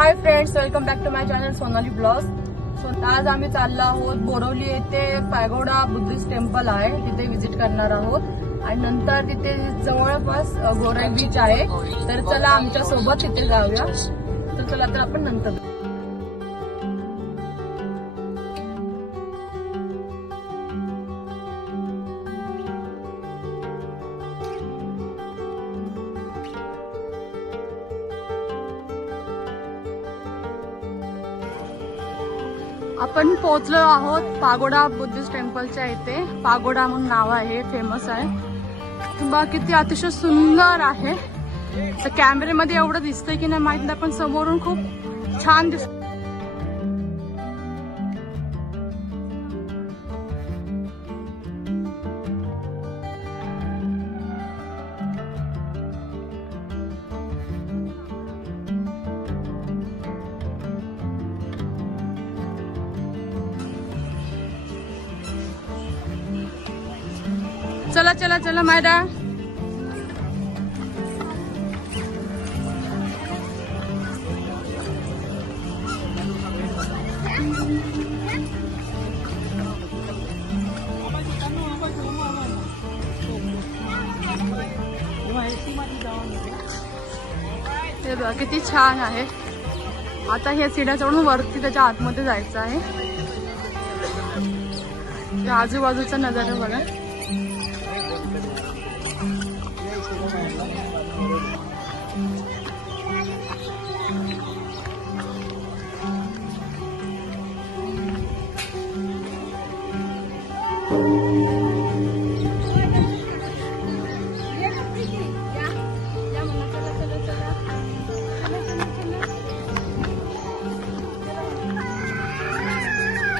Hi friends, welcome back to my channel Sonali blogs. आज आम्ही चाललो आहोत बोरवली येथे पागोडा बुद्धिस्ट टेम्पल आहे, तिथे व्हिजिट करणार आहोत आणि नंतर तिथे जवळपास गोराई बीच आहे. तर चला आमच्या सोबत तिथे जाऊया. तर चला तर आपण नंतर आपण पोहोचलो आहोत पागोडा बुद्धिस्ट टेम्पलच्या इथे. पागोडा म्हणून नाव आहे, फेमस आहे. बघा किती अतिशय सुंदर आहे. तर कॅमेरेमध्ये एवढं दिसतंय की नाही माहित नाही, पण समोरून खूप छान दिसत. चला चला चला मायरा. हे बघा किती छान आहे. आता ह्या सीड्या चढून वरती त्याच्या आतमध्ये जायचं आहे. आजूबाजूचा नजारा बघा.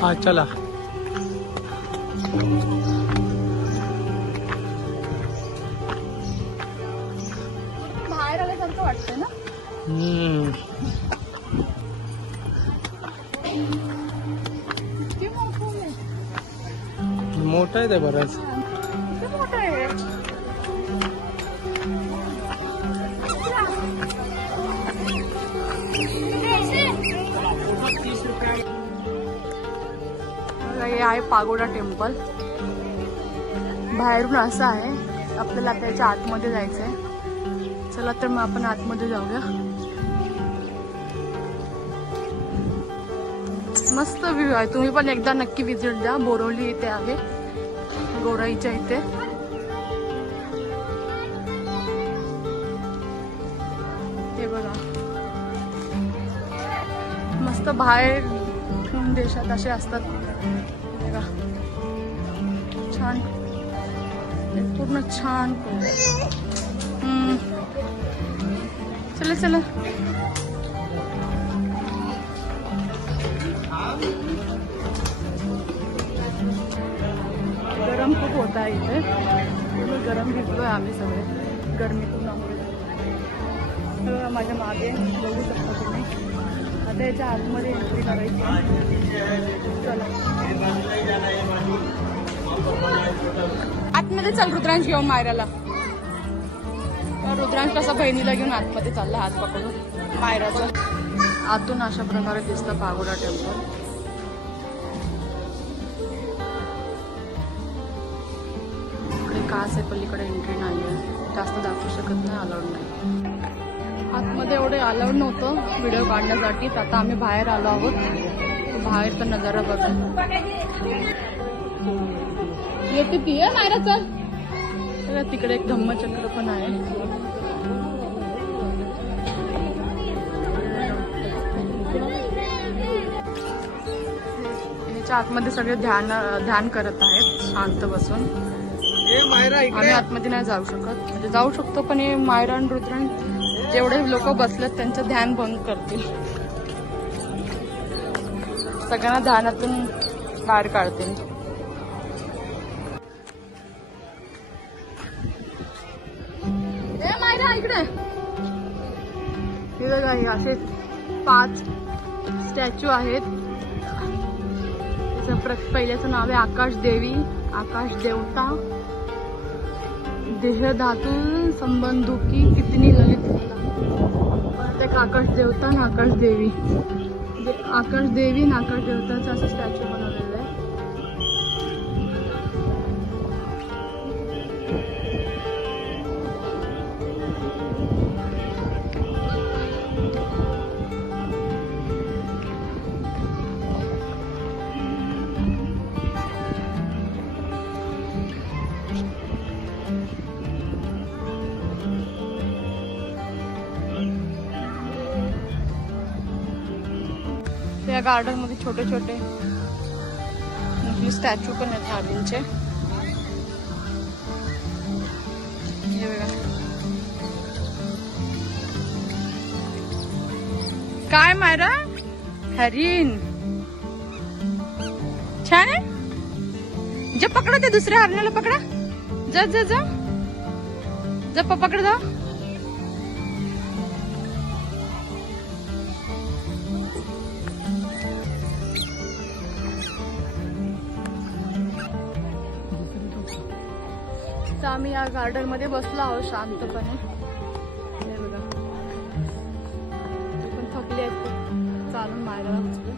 हाँ चला. बाहेर आल्यासारखं वाटतंय ना. मोठा आहे ते बराच. मोठं आहे. हे आहे पागोडा टेम्पल. बाहेरून असं आहे. आपल्याला त्याच्या आतमध्ये जायचंय. चला तर मग आपण आतमध्ये जाऊया. मस्त व्ह्यू आहे. तुम्ही पण एकदा नक्की व्हिजिट द्या. बोरवली इथे आहे, गोराईच्या इथे. हे बघा मस्त. बाहेर देशात असे असतात बघा. छान, पूर्ण छान. चला चला. गरम खूप होत आहे इथे. पूर्ण गरम भिजलोय आम्ही सगळे गरमीतून. माझ्या मागे बघू शकता तुम्ही. आता याच्या आतमध्ये एंट्री करायची. चला आतमध्ये. चल रुद्रांश घेऊन मायराला. रुद्रांश कसा बहिणीला घेऊन आतमध्ये चालला हात पकडून मायराचा. आतून अशा प्रकारे दिसतं पागोडा टेम्पल. इकडे कास आहे, पलीकडे एंट्री नाही आहे. जास्त दाखवू शकत नाही, अलाउड नाही. आतमध्ये एवढे अलाउड नव्हतं व्हिडिओ काढण्यासाठी. तर आता आम्ही बाहेर आलो आहोत. बाहेरचा नजारा बघा. येते ती आहे मायरा. चल. तिकडे एक धम्मचक्र पण आहे. ह्याच्या आतमध्ये सगळे ध्यान करत आहेत शांत बसून. आम्ही आतमध्ये नाही जाऊ शकत, म्हणजे जाऊ शकतो पण हे मायरा आणि रुद्रान जेवढे लोक बसलेत त्यांचं ध्यान भंग करतील. सगळ्यांना ध्यानातून बाहेर काढतील. मायरा इकडे. हे बघा, हे असे 5 स्टॅच्यू आहेत. पहिल्याचं नाव आहे आकाश देवी, आकाश देवता, देह धातू संबंधुकी कितनी ललित. एक आकाश देवता आणि आकाश देवी, म्हणजे आकाश देवी आणि आकाश देवताचा असं स्टॅच्यू बनवलेलं आहे. या गार्डन मध्ये छोटे छोटे स्टॅच्यू पण आहेत हार्डिनचे. हे बघा काय मायरा, हरिण छान आहे. जे पकडा ते दुसऱ्या हरणाला पकडा. जा जा जा जा पकड जा. तर आम्ही या गार्डन मध्ये बसलो आहोत शांतपणे. हे बघा पण थकले आहेत चालून मायराला बसलो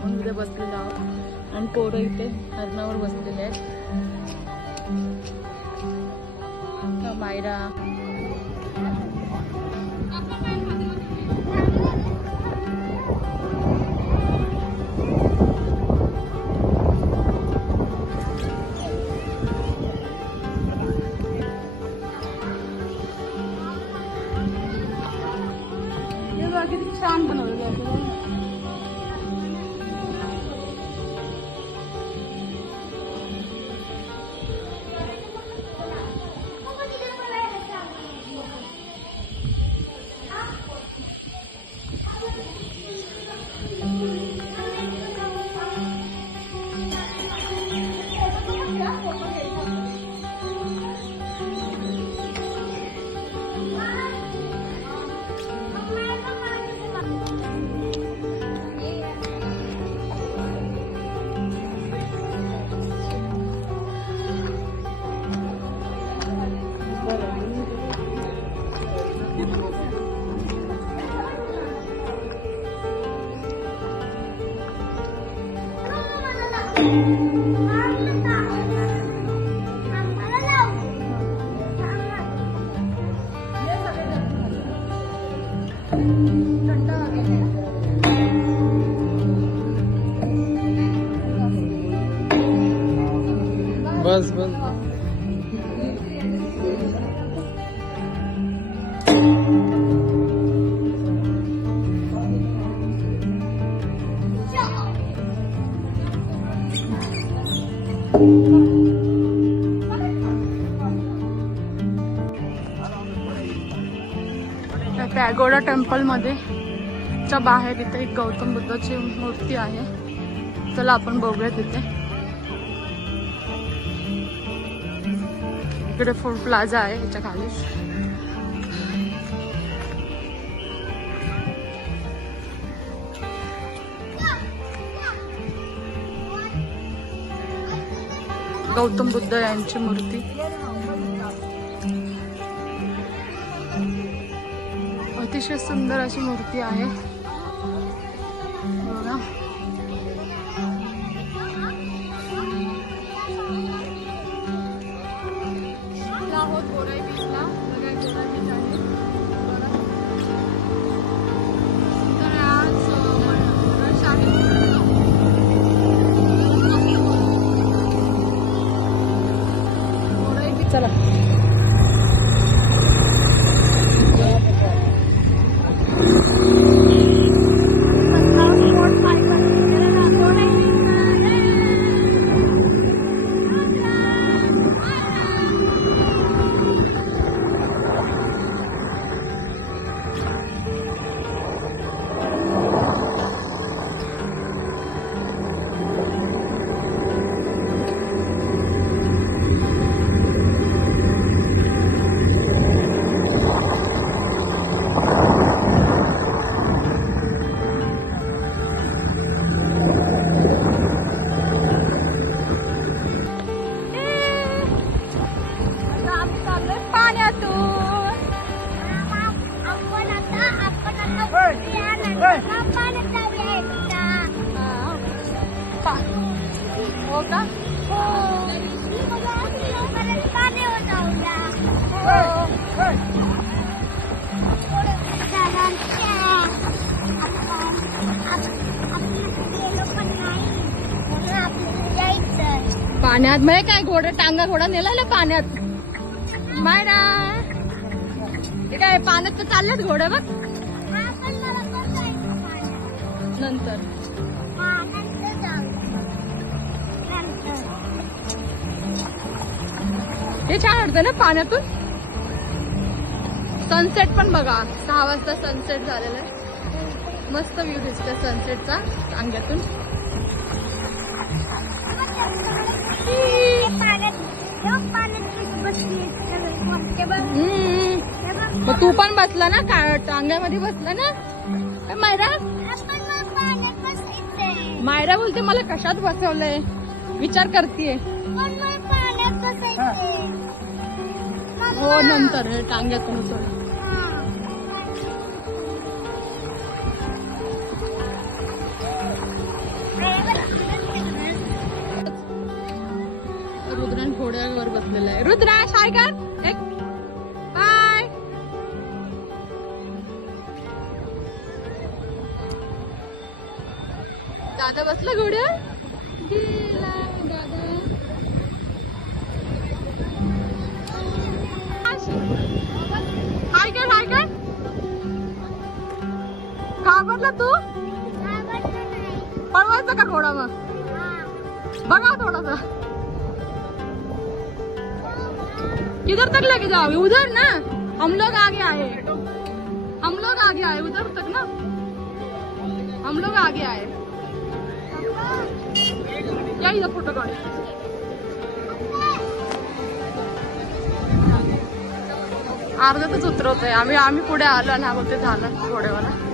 म्हणून इथे बसलेलो आहोत आणि पोरं इथे हरणावर बसलेले आहेत. मायरा किती छान बनवलेलं आहे. बस बस पॅगोडा टेम्पल मध्ये च्या बाहेर इथे एक गौतम बुद्धाची मूर्ती आहे. चला आपण बघूया तिथे. इकडे फूड प्लाझा आहे ह्याच्या खाली. गौतम बुद्ध यांची मूर्ती अतिशय सुंदर अशी मूर्ती आहे बघा. आहोत गोराई बीचला. बघा गोराई बीच आहे. तर आज रश आहे. गोराई बीच चला. हो का? पाण्यात म्हणजे काय घोडा टांगा घोडा नेला पाण्यात मायरा हे काय पाण्यात तर चाललेच घोडे बघ नंतर हे छान वाटतं ना पाण्यातून सनसेट पण बघा 6 वाजता सनसेट झालेला आहे मस्त व्ह्यू दिसतोय सनसेटचा टांग्यातून मग तू पण बसला ना टांग्यामध्ये बसला ना मायरा मायरा बोलते मला कशात बसवलंय विचार करतीये हो नंतर टांग्यातून उचल रुद्रान घोड्यावर बसलेला आहे रुद्रा हाय कर एक हाय दादा बसला घोड्या हाय कर हाय कर घाबरला तू पळवायचा का घोडा मग बघा थोडासा किधर तक लेके जाओगे उधर ना हम लोग आगे आए उधर तक ना हम लोग आगे आए या इधर फोटो काढ अर्ध्यातच उतरवतोय आम्ही पुढे आलो आणि बोलते झालं घोड्यावाला